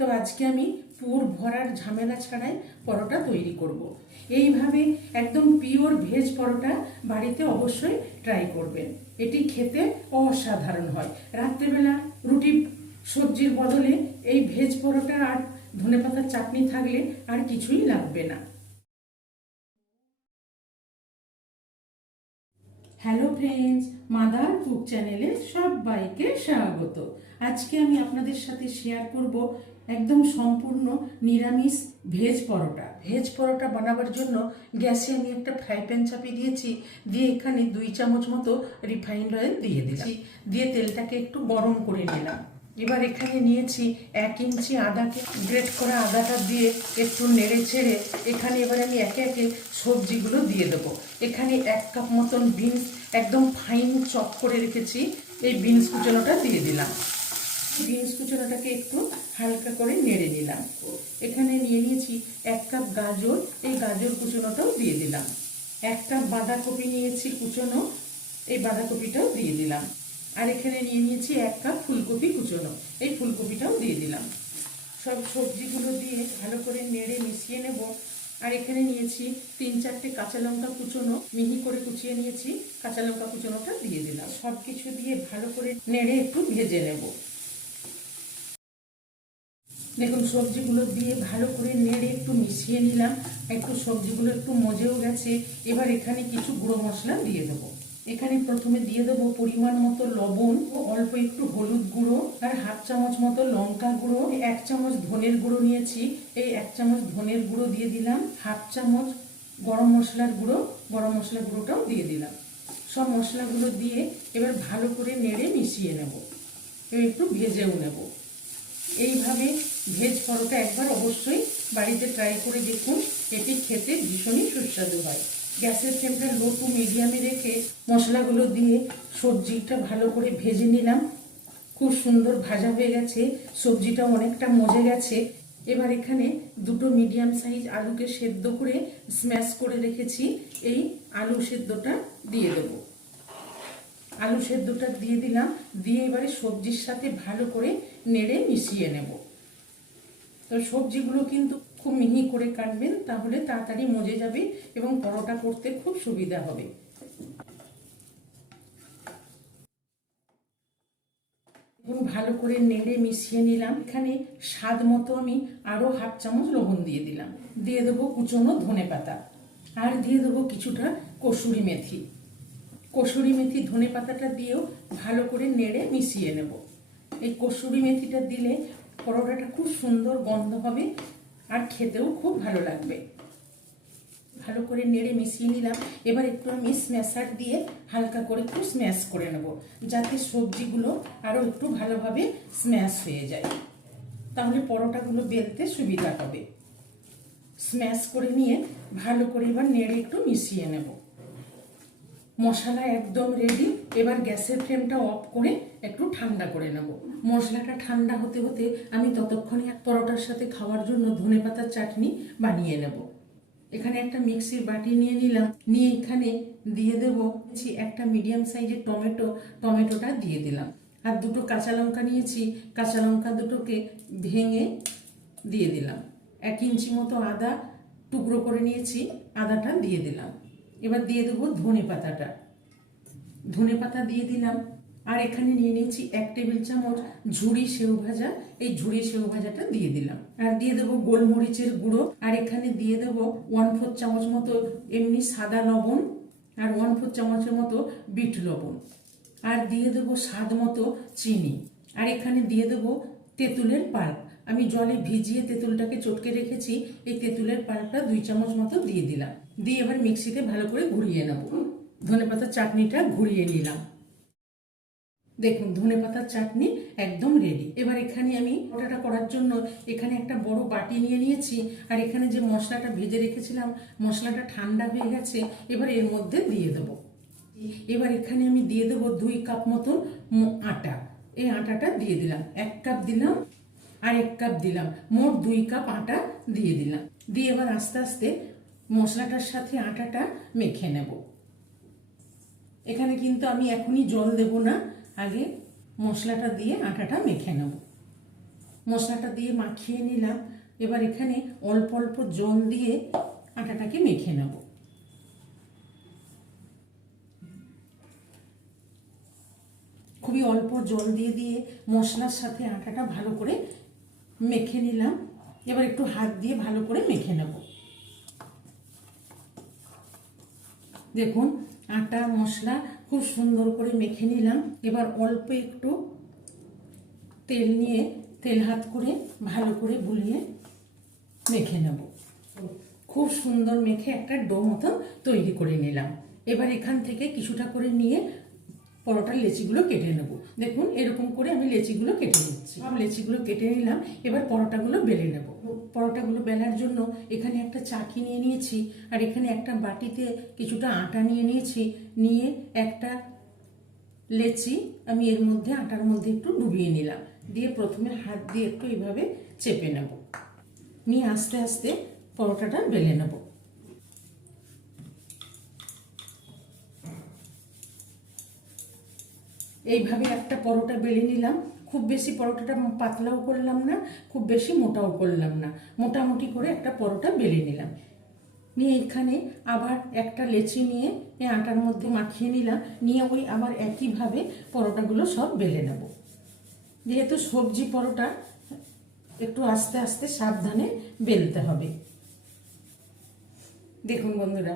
তো আজকে আমি পুর ভরার ঝামেলা ছাড়াই পরোটা তৈরি করব। এইভাবে একদম পিওর ভেজ পরোটা বাড়িতে অবশ্যই ট্রাই করবেন। এটি খেতে অসাধারণ হয়। রাত্রেবেলা রুটি সবজির বদলে এই ভেজ পরোটা আর ধনেপাতার চাটনি থাকলে আর কিছুই লাগবে না। হ্যালো ফ্রেন্ডস, মাদার কুক চ্যানেলে সবাইকে স্বাগত। আজকে আমি আপনাদের সাথে শেয়ার করব একদম সম্পূর্ণ নিরামিষ ভেজ পরোটা। ভেজ পরোটা বানাবার জন্য গ্যাসে আমি একটা ফ্রাই প্যান চাপিয়ে দিয়েছি। দিয়ে এখানে 2 চামচ মতো রিফাইন্ড অয়েল দিয়ে দিচ্ছি। দিয়ে তেলটাকে একটু গরম করে নিলাম। এবার এখানে নিয়েছি 1 ইঞ্চি আদাকে গ্রেট করা আদাটা দিয়ে একটু নেড়ে ছেড়ে এখানে এবার আমি একে একে সবজিগুলো দিয়ে দেবো। এখানে 1 কাপ মতন বিনস একদম ফাইন চপ করে রেখেছি, এই বিনস কুচনোটা দিয়ে দিলাম। বিনস কুচনোটাকে একটু হালকা করে নেড়ে নিলাম। এখানে নিয়ে নিয়েছি 1 কাপ গাজর, এই গাজর কুচনোটাও দিয়ে দিলাম। 1 কাপ বাঁধাকপি নিয়েছি কুচনো, এই বাঁধাকপিটাও দিয়ে দিলাম। আর এখানে নিয়ে নিয়েছি 1 কাপ ফুলকপি কুচনো, এই ফুলকপিটাও দিয়ে দিলাম। সব সবজিগুলো দিয়ে ভালো করে নেড়ে মিশিয়ে নেব। আর এখানে নিয়েছি 3-4টে কাঁচা লঙ্কা কুচনো, মিহি করে কুচিয়ে নিয়েছি, কাঁচা লঙ্কা কুচনোটা দিয়ে দিলাম। সব কিছু দিয়ে ভালো করে নেড়ে একটু ভেজে নেব। দেখুন সবজিগুলো দিয়ে ভালো করে নেড়ে একটু মিশিয়ে নিলাম। একটু সবজিগুলো একটু মজেও গেছে। এবার এখানে কিছু গুঁড়ো মশলা দিয়ে দেবো। এখানে প্রথমে দিয়ে দেবো পরিমাণ মতো লবণ, অল্প একটু হলুদ গুঁড়ো, আর 1/2 চামচ মতো লঙ্কা গুঁড়ো, 1 চামচ ধনের গুঁড়ো নিয়েছি, এই 1 চামচ ধনের গুঁড়ো দিয়ে দিলাম। 1/2 চামচ গরম মশলার গুঁড়ো, গরম মশলার গুঁড়োটাও দিয়ে দিলাম। সব মশলাগুলো দিয়ে এবার ভালো করে নেড়ে মিশিয়ে নেব, এবার একটু ভেজেও নেব। এইভাবে ভেজ পরোটা একবার অবশ্যই বাড়িতে ট্রাই করে দেখুন, এটি খেতে ভীষণই সুস্বাদু হয়। গ্যাসের ফ্লেমটা লো টু মিডিয়ামে রেখে মশলাগুলো দিয়ে সবজিটা ভালো করে ভেজে নিলাম। খুব সুন্দর ভাজা হয়ে গেছে, সবজিটা অনেকটা মজে গেছে। এবার এখানে 2টো মিডিয়াম সাইজ আলুকে সেদ্ধ করে স্ম্যাশ করে রেখেছি, এই আলু সেদ্ধটা দিয়ে দেবো। আলু সেদ্ধটা দিয়ে দিলাম, দিয়ে এবারে সবজির সাথে ভালো করে নেড়ে মিশিয়ে নেব। তো সবজিগুলো কিন্তু খুব মিহি করে কাটবেন, তাহলে তাড়াতাড়ি মজে যাবে এবং পরোটা করতে খুব সুবিধা হবে। ভালো করে নেড়ে মিশিয়ে নিলাম। এখানে স্বাদ মতো আমি আরো 1/2 চামচ লবণ দিয়ে দিলাম। দিয়ে দেবো কুচনো ধনেপাতা, আর দিয়ে দেবো কিছুটা কসুরি মেথি। কসুরি মেথি ধনে পাতাটা দিয়েও ভালো করে নেড়ে মিশিয়ে নেব। এই কসুরি মেথিটা দিলে পরোটাটা খুব সুন্দর গন্ধ হবে আর খেতেও খুব ভালো লাগবে। ভালো করে নেড়ে মিশিয়ে নিলাম। এবার একটু আমি স্ম্যাশার দিয়ে হালকা করে একটু স্ম্যাশ করে নেব, যাতে সবজিগুলো আরও একটু ভালোভাবে স্ম্যাশ হয়ে যায়, তাহলে পরোটাগুলো বেলতে সুবিধা হবে। স্ম্যাশ করে নিয়ে ভালো করে এবার নেড়ে একটু মিশিয়ে নেব। মশলা একদম রেডি। এবার গ্যাসের ফ্লেমটা অফ করে একটু ঠান্ডা করে নেব। মশলাটা ঠান্ডা হতে হতে আমি ততক্ষণে পরোটার সাথে খাওয়ার জন্য ধনেপাতার চাটনি বানিয়ে নেব। এখানে একটা মিক্সির বাটি নিয়ে নিলাম, নিয়ে এখানে দিয়ে দেবো একটা মিডিয়াম সাইজের টমেটোটা দিয়ে দিলাম। আর 2টো কাঁচা লঙ্কা নিয়েছি, কাঁচা লঙ্কা দুটোকে ভেঙে দিয়ে দিলাম। 1 ইঞ্চি মতো আদা টুকরো করে নিয়েছি, আদাটা দিয়ে দিলাম। এবার দিয়ে দেবো ধনে পাতাটা, ধনে পাতা দিয়ে দিলাম। আর এখানে নিয়ে নিয়েছি 1 টেবিল চামচ ঝুরি সেউ ভাজা, এই ঝুরি সেউ ভাজাটা দিয়ে দিলাম। আর দিয়ে দেবো গোলমরিচের গুঁড়ো, আর এখানে দিয়ে দেবো 1/4 চামচ মতো এমনি সাদা লবণ, আর 1/4 চামচের মতো বিট লবণ, আর দিয়ে দেবো স্বাদ মতো চিনি। আর এখানে দিয়ে দেবো তেঁতুলের পাল্প। আমি জলে ভিজিয়ে তেঁতুলটাকে চটকে রেখেছি, এই তেঁতুলের পাল্পটা 2 চামচ মতো দিয়ে দিলাম। দিয়ে এবার মিক্সিতে ভালো করে ঘুরিয়ে নেব। ধনেপাতার চাটনিটা ঘুরিয়ে নিলাম। দেখুন ধনেপাতার চাটনি একদম রেডি। এবার এখানে আমি পরোটাটা করার জন্য এখানে একটা বড় বাটি নিয়ে নিয়েছি, আর এখানে যে মশলাটা ভেজে রেখেছিলাম মশলাটা ঠান্ডা হয়ে গেছে, এবার এর মধ্যে দিয়ে দেবো। এবার এখানে আমি দিয়ে দেবো 2 কাপ মতো আটা, এই আটাটা দিয়ে দিলাম। 1 কাপ দিলাম আর 1 কাপ দিলাম, মোট 2 কাপ আটা দিয়ে দিলাম। দিয়ে এবার আস্তে আস্তে মশলাটার সাথে আটাটা মেখে নেব। এখানে কিন্তু আমি এখনই জল দেব না, আগে মশলাটা দিয়ে আটাটা মেখে নেব। মশলাটা দিয়ে মাখিয়ে নিলাম। এবার এখানে অল্প অল্প জল দিয়ে আটাটাকে মেখে নেব। খুবই অল্প জল দিয়ে দিয়ে মশলার সাথে আটাটা ভালো করে মেখে নিলাম। এবার একটু হাত দিয়ে ভালো করে মেখে নেব। দেখুন আটা মশলা খুব সুন্দর করে মেখে নিলাম। এবার অল্প একটু তেল নিয়ে তেল হাত করে ভালো করে বুলিয়ে মেখে নেব। খুব সুন্দর মেখে একটা ডো মতন তৈরি করে নিলাম। এবার এখান থেকে কিছুটা করে নিয়ে পরোটার লেচিগুলো কেটে নেব। দেখুন এরকম করে আমি লেচিগুলো কেটে নিচ্ছি। সব লেচিগুলো কেটে নিলাম। এবার পরোটাগুলো বেলে নেব। পরোটাগুলো বেলার জন্য এখানে একটা চাকি নিয়ে নিয়েছি, আর এখানে একটা বাটিতে কিছুটা আটা নিয়ে নিয়েছি। নিয়ে একটা লেচি আমি এর মধ্যে আটার মধ্যে একটু ডুবিয়ে নিলাম। দিয়ে প্রথমে হাত দিয়ে একটু এইভাবে চেপে নেব, নিয়ে আস্তে আস্তে পরোটাটা বেলে নেব। এইভাবে একটা পরোটা বেলে নিলাম। খুব বেশি পরোটাটা পাতলাও করলাম না, খুব বেশি মোটাও করলাম না, মোটামুটি করে একটা পরোটা বেলে নিলাম। নিয়ে এখানে আবার একটা লেচি নিয়ে এই আটার মধ্যে মাখিয়ে নিলাম। নিয়ে ওই আবার একইভাবে পরোটাগুলো সব বেলে নেব। যেহেতু সবজি পরোটা একটু আস্তে আস্তে সাবধানে বেলতে হবে। দেখুন বন্ধুরা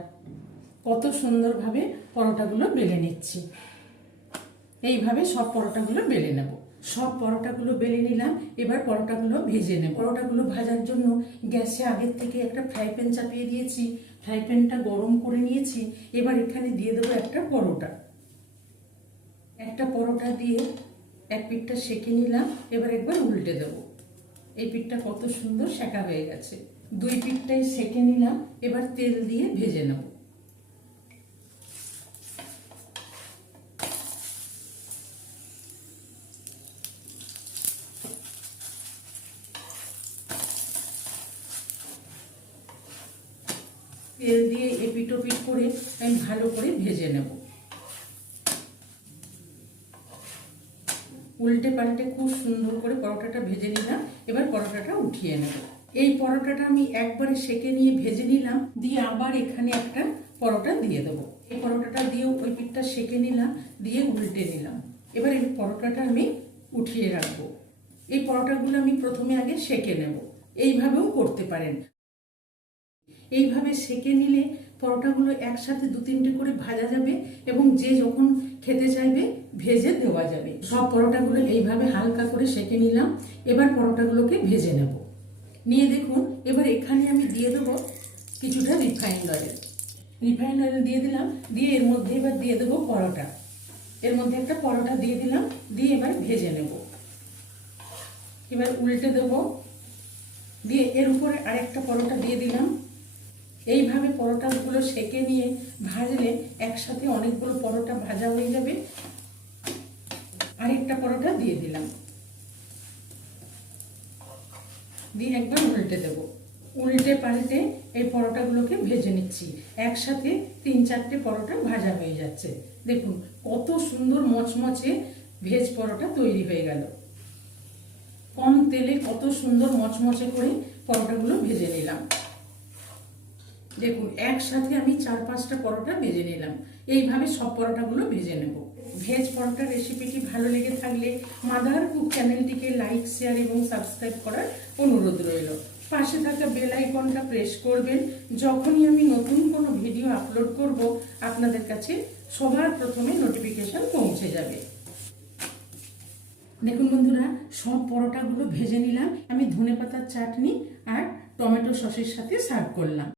কত সুন্দরভাবে পরোটাগুলো বেলে নিচ্ছি। এইভাবে সব পরোটাগুলো বেলে নেব। সব পরোটাগুলো বেলে নিলাম। এবার পরোটাগুলো ভেজে নেব। পরোটাগুলো ভাজার জন্য গ্যাসে আগের থেকে একটা ফ্রাই প্যান চাপিয়ে দিয়েছি। ফ্রাই প্যানটা গরম করে নিয়েছি। এবার এখানে দিয়ে দেবো একটা পরোটা। একটা পরোটা দিয়ে এক পিঠটা সেঁকে নিলাম। এবার একবার উল্টে দেবো। এই পিঠটা কত সুন্দর সেঁকা হয়ে গেছে। দুই পিঠটাই সেঁকে নিলাম। এবার তেল দিয়ে ভেজে নেব। তেল দিয়ে এপিট ওপিট করে আমি ভালো করে ভেজে নেব। উল্টে পাল্টে খুব সুন্দর করে পরোটাটা ভেজে নিলাম। এবার পরোটাটা উঠিয়ে নেব। এই পরোটাটা আমি একবারে সেঁকে নিয়ে ভেজে নিলাম। দিয়ে আবার এখানে একটা পরোটা দিয়ে দেবো। এই পরোটাটা দিয়েও ওই পিঠটা সেঁকে নিলাম, দিয়ে উল্টে নিলাম। এবার এই পরোটাটা আমি উঠিয়ে রাখবো। এই পরোটাগুলো আমি প্রথমে আগে সেঁকে নেব। এইভাবেও করতে পারেন। এইভাবে সেঁকে নিলে পরোটাগুলো একসাথে দু তিনটে করে ভাজা যাবে এবং যে যখন খেতে চাইবে ভেজে দেওয়া যাবে। সব পরোটাগুলো এইভাবে হালকা করে সেঁকে নিলাম। এবার পরোটাগুলোকে ভেজে নেব। নিয়ে দেখুন এবার এখানে আমি দিয়ে দেবো কিছুটা রিফাইন্ড অয়েল। রিফাইন্ড অয়েল দিয়ে দিলাম। দিয়ে এর মধ্যে এবার দিয়ে দেবো পরোটা। এর মধ্যে একটা পরোটা দিয়ে দিলাম। দিয়ে এবার ভেজে নেব। এবার উল্টে দেবো। দিয়ে এর উপরে আরেকটা পরোটা দিয়ে দিলাম। এইভাবে পরোটাগুলো সেঁকে নিয়ে ভাজলে একসাথে অনেকগুলো পরোটা ভাজা হয়ে যাবে। আরেকটা পরোটা দিয়ে দিলাম। দিয়ে একবার উল্টে দেব। উল্টে পাল্টে এই পরোটাগুলোকে ভেজে নিচ্ছি। একসাথে 3-4টে পরোটা ভাজা হয়ে যাচ্ছে। দেখুন কত সুন্দর মচমচে ভেজ পরোটা তৈরি হয়ে গেল। কম তেলে কত সুন্দর মচমচে করে পরোটাগুলো ভেজে নিলাম। দেখুন একসাথে আমি 4-5টা পরোটা ভেজে নিলাম। এইভাবে সব পরোটাগুলো ভেজে নেব। ভেজ পরোটার রেসিপিটি ভালো লেগে থাকলে মাদার কুক চ্যানেলটিকে লাইক শেয়ার এবং সাবস্ক্রাইব করার অনুরোধ রইল। পাশে থাকা বেল আইকনটা প্রেস করবেন। যখনই আমি নতুন কোনো ভিডিও আপলোড করব আপনাদের কাছে সবার প্রথমে নোটিফিকেশন পৌঁছে যাবে। দেখুন বন্ধুরা সব পরোটাগুলো ভেজে নিলাম। আমি ধনেপাতার চাটনি আর টমেটো সসের সাথে সার্ভ করলাম।